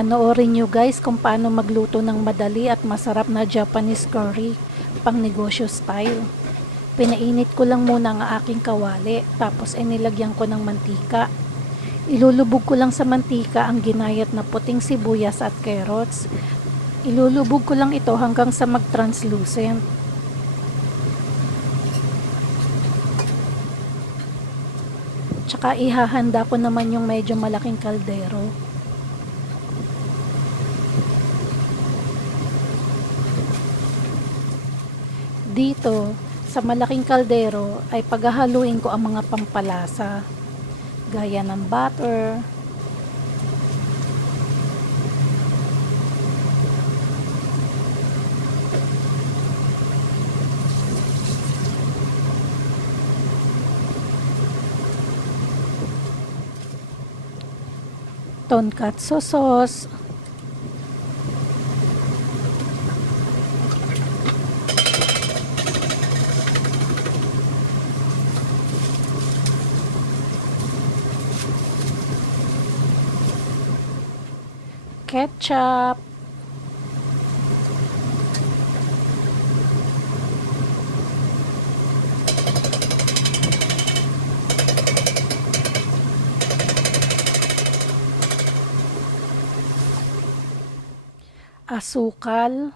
Panoorin nyo guys kung paano magluto ng madali at masarap na Japanese curry, pang negosyo style. Pinainit ko lang muna ang aking kawali, tapos nilagyan ko ng mantika. Ilulubog ko lang sa mantika ang ginayat na puting sibuyas at carrots. Ilulubog ko lang ito hanggang sa mag-translucent. Tsaka ihahanda ko naman yung medyo malaking kaldero. Dito, sa malaking kaldero ay paghahaluin ko ang mga pampalasa, gaya ng butter, tonkatsu sauce, ketchup, asukal,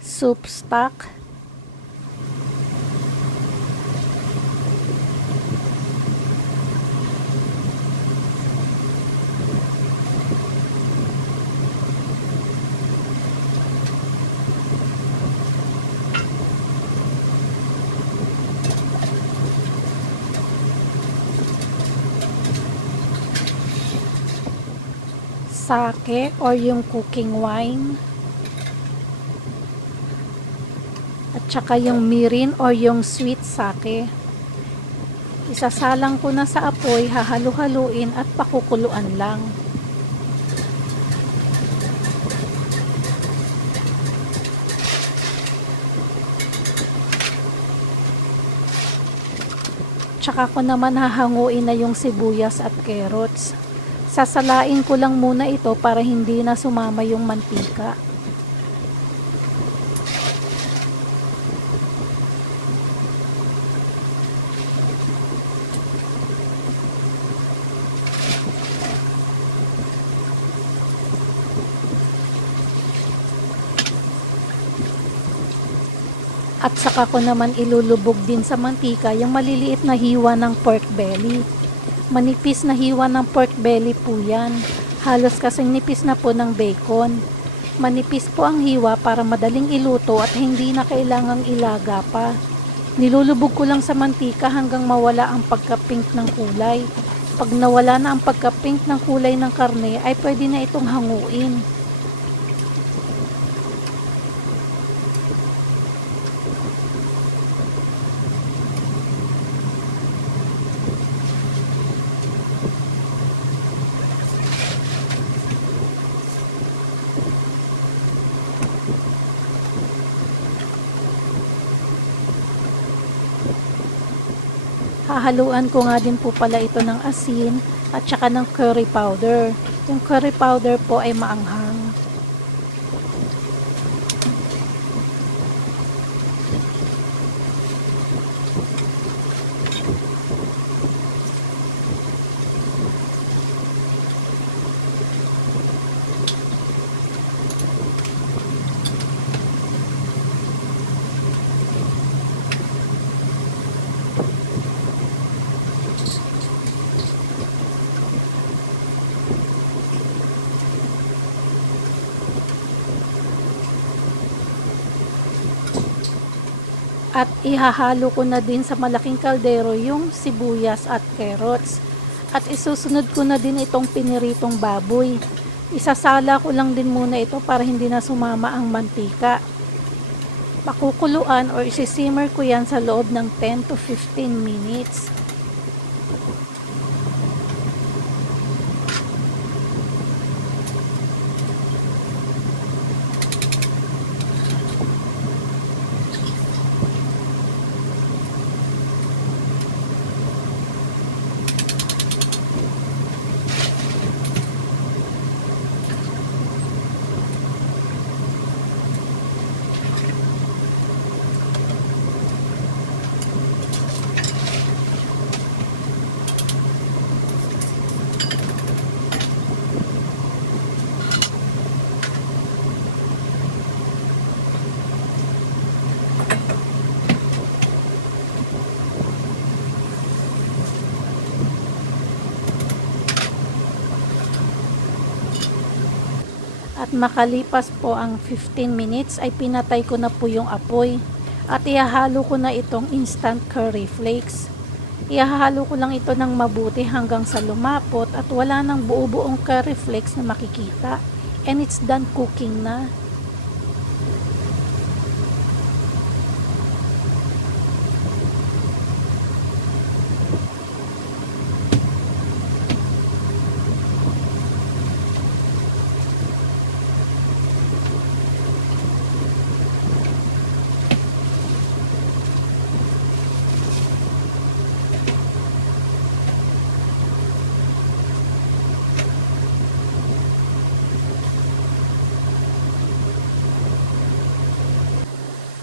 soup stock, sake or yung cooking wine, at saka yung mirin or yung sweet sake. Isasalang ko na sa apoy, hahalu-haluin at pakukuluan lang. Tsaka ko naman hahanguin na yung sibuyas at carrots. Sasalain ko lang muna ito para hindi na sumama yung mantika. At saka ko naman ilulubog din sa mantika yung maliliit na hiwa ng pork belly. Manipis na hiwa ng pork belly po yan. Halos kasing nipis na po ng bacon. Manipis po ang hiwa para madaling iluto at hindi na kailangang ilaga pa. Nilulubog ko lang sa mantika hanggang mawala ang pagka-pink ng kulay. Pag nawala na ang pagka-pink ng kulay ng karne ay pwede na itong hanguin. Hahaluan ko nga din po pala ito ng asin at saka ng curry powder. Yung curry powder po ay maanghang. At ihahalo ko na din sa malaking kaldero yung sibuyas at carrots. At isusunod ko na din itong piniritong baboy. Isasala ko lang din muna ito para hindi na sumama ang mantika. Pakukuluan or isisimmer ko yan sa loob ng 10 to 15 minutes. At makalipas po ang 15 minutes ay pinatay ko na po yung apoy. At ihahalo ko na itong instant curry flakes. Ihahalo ko lang ito ng mabuti hanggang sa lumapot at wala nang buo-buong curry flakes na makikita. And it's done cooking na.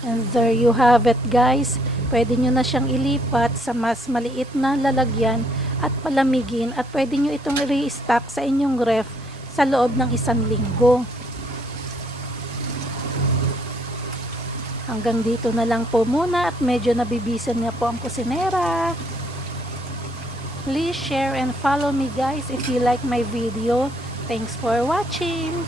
And there you have it guys. Pwede nyo na siyang ilipat sa mas maliit na lalagyan at palamigin at pwede nyo itong i-restock sa inyong ref sa loob ng 1 linggo. Hanggang dito na lang po muna at medyo nabibisan niya po ang kusinera. Please share and follow me guys if you like my video. Thanks for watching.